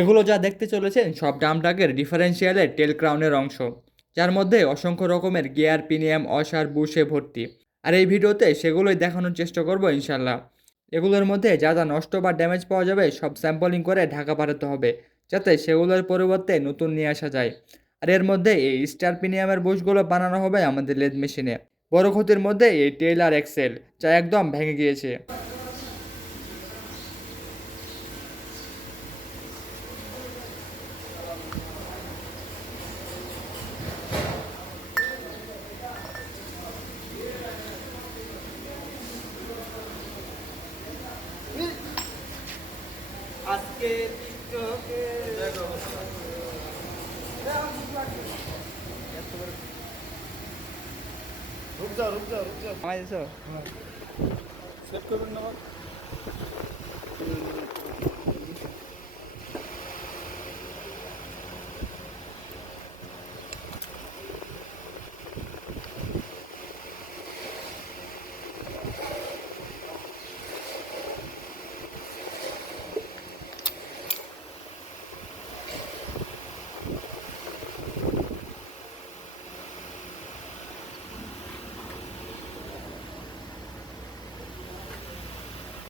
এগুলো যা দেখতে চলেছেন সব ডামডাগের ডিফারেন্সিয়ালের টেল ক্রাউনের অংশ, যার মধ্যে অসংখ্য রকমের গিয়ার, পিনিয়াম, অসার, বুশে ভর্তি। আর এই ভিডিওতে সেগুলোই দেখানোর চেষ্টা করব ইনশাল্লাহ। এগুলোর মধ্যে যা যা নষ্ট বা ড্যামেজ পাওয়া যাবে সব স্যাম্পলিং করে ঢাকা পাঠাতে হবে, যাতে সেগুলোর পরিবর্তে নতুন নিয়ে আসা যায়। আর এর মধ্যে এই স্টার পিনিয়ামের বুশগুলো বানানো হবে আমাদের লেদ মেশিনে। বড় ক্ষতির মধ্যে এই টেল আর এক্সেল, যা একদম ভেঙে গিয়েছে। আজকে টিকটকে রুক যাও রুক যাও রুক যাও আমায় দিছো? সেট করুন না